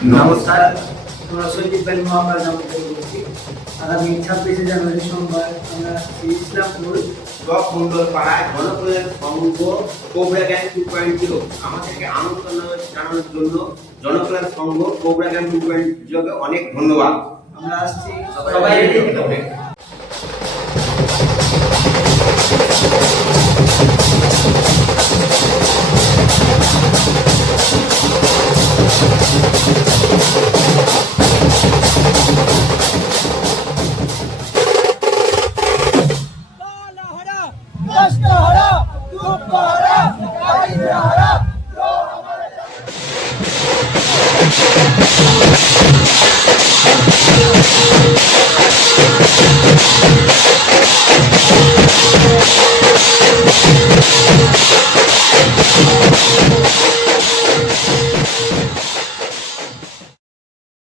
নমস্কার, আমরা সৈনিক বাহিনী মহাকাল নাম থেকে বলছি। আগামী 26শে জানুয়ারি সোমবার আমরা আসছি ইসলামপুর ব্লক মন্ডল পাড়ায় জনকল্যাণ সংঘ কোবরা গ্যাং 2.0 আমাদেরকে আমন্ত্রণ জানানোর জন্য জনকল্যাণ সংঘ কোবরা গ্যাং 2.0 কে অনেক ধন্যবাদ। আমরা আসছি, সবাই রেডি হবে। কষ্টহারা দুঃখহারা দারিদ্র্যহারা আমাদের